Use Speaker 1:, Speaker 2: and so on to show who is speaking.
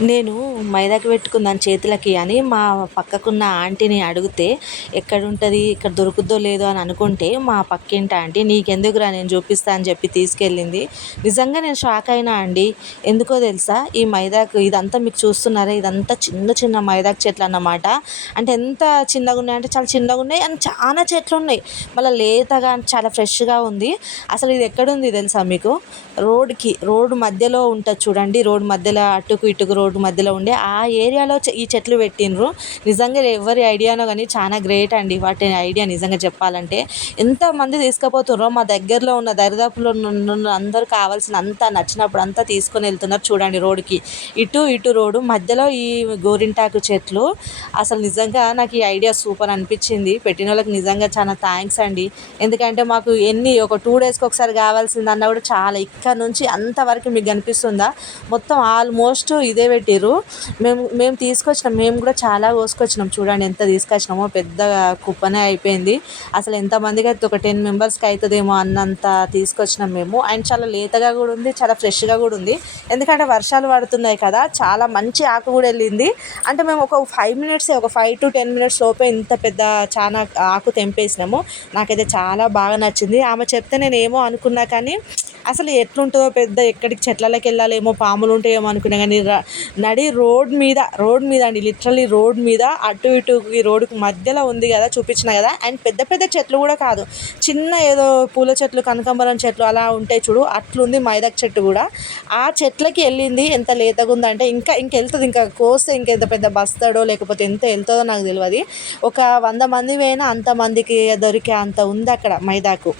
Speaker 1: నేను మైదాకు పెట్టుకున్నాను చేతులకి అని మా పక్కకున్న ఆంటీని అడిగితే ఎక్కడుంటుంది? ఇక్కడ దొరుకుద్దో లేదో అని అనుకుంటే మా పక్కింటి ఆంటీ నీకెందుకురా నేను చూపిస్తా అని చెప్పి తీసుకెళ్ళింది. నిజంగా నేను షాక్ అయినా అండి. ఎందుకో తెలుసా? ఈ మైదాకు ఇదంతా మీకు చూస్తున్నారా? ఇదంతా చిన్న చిన్న మైదాకు చెట్లు అన్నమాట. అంటే ఎంత చిన్నగా ఉన్నాయి అంటే చాలా చిన్నగా ఉన్నాయి అండ్ చాలా చెట్లు ఉన్నాయి. మళ్ళీ లేతగా చాలా ఫ్రెష్గా ఉంది. అసలు ఇది ఎక్కడుంది తెలుసా మీకు? రోడ్కి రోడ్డు మధ్యలో ఉంటుంది చూడండి. రోడ్డు మధ్యలో అటుకు ఇటుకు రోడ్ రోడ్డు మధ్యలో ఉండే ఆ ఏరియాలో ఈ చెట్లు పెట్టిండ్రు. నిజంగా ఎవరి ఐడియానో కానీ చాలా గ్రేట్ అండి వాటి ఐడియా నిజంగా చెప్పాలంటే. ఎంతమంది తీసుకుపోతున్నారో మా దగ్గరలో ఉన్న దరిదాపులో ఉన్న అందరూ కావాల్సిన అంతా నచ్చినప్పుడు అంతా తీసుకొని వెళ్తున్నారు చూడండి రోడ్డుకి. ఇటు ఇటు రోడ్డు మధ్యలో ఈ గోరింటాకు చెట్లు. అసలు నిజంగా నాకు ఈ ఐడియా సూపర్ అనిపించింది. పెట్టిన వాళ్ళకి నిజంగా చాలా థ్యాంక్స్ అండి. ఎందుకంటే మాకు ఎన్ని ఒక టూ డేస్కి ఒకసారి కావాల్సిందన్న కూడా చాలా ఇక్కడ నుంచి అంతవరకు మీకు కనిపిస్తుందా మొత్తం ఆల్మోస్ట్ ఇదే పెట్టిర్రు. మేము మేము తీసుకొచ్చినాం. మేము కూడా చాలా కోసుకొచ్చినాం. చూడండి ఎంత తీసుకొచ్చినామో పెద్ద కుప్పనే అయిపోయింది. అసలు ఎంతమందికి అయితే ఒక టెన్ మెంబర్స్కి అవుతుందేమో అన్నంత తీసుకొచ్చినాం మేము. అండ్ చాలా లేతగా కూడా ఉంది చాలా ఫ్రెష్గా కూడా ఉంది. ఎందుకంటే వర్షాలు పడుతున్నాయి కదా చాలా మంచి ఆకు కూడా వెళ్ళింది. అంటే మేము ఒక ఫైవ్ మినిట్స్ ఒక ఫైవ్ టు టెన్ మినిట్స్ లోపే ఇంత పెద్ద చాలా ఆకు తెంపేసినాము. నాకైతే చాలా బాగా నచ్చింది. ఆమె చెప్తే నేను ఏమో అనుకున్నా కానీ అసలు ఎట్లుంటుందో పెద్ద ఎక్కడికి చెట్లలోకి వెళ్ళాలేమో పాములు ఉంటాయేమో అనుకున్నా కానీ నడి రోడ్ మీద రోడ్ మీద అండి లిటరలీ రోడ్ మీద అటు ఇటు ఈ రోడ్డుకి మధ్యలో ఉంది కదా చూపించిన కదా అండ్ పెద్ద పెద్ద చెట్లు కూడా కాదు. చిన్న ఏదో పూల చెట్లు కనకాంబరం చెట్లు అలా ఉంటాయి చూడు అట్లుంది మైదాక్ చెట్టు కూడా. ఆ చెట్లకి వెళ్ళింది ఎంత లేతగా ఉందంటే ఇంకా ఇంకెళ్తుంది ఇంకా కోస్తే ఇంకెంత పెద్ద బస్తాడో లేకపోతే ఎంత వెళ్తుందో నాకు తెలియదు ఒక వంద మంది పోయినా అంతమందికి దొరికే అంత ఉంది అక్కడ మైదాకు.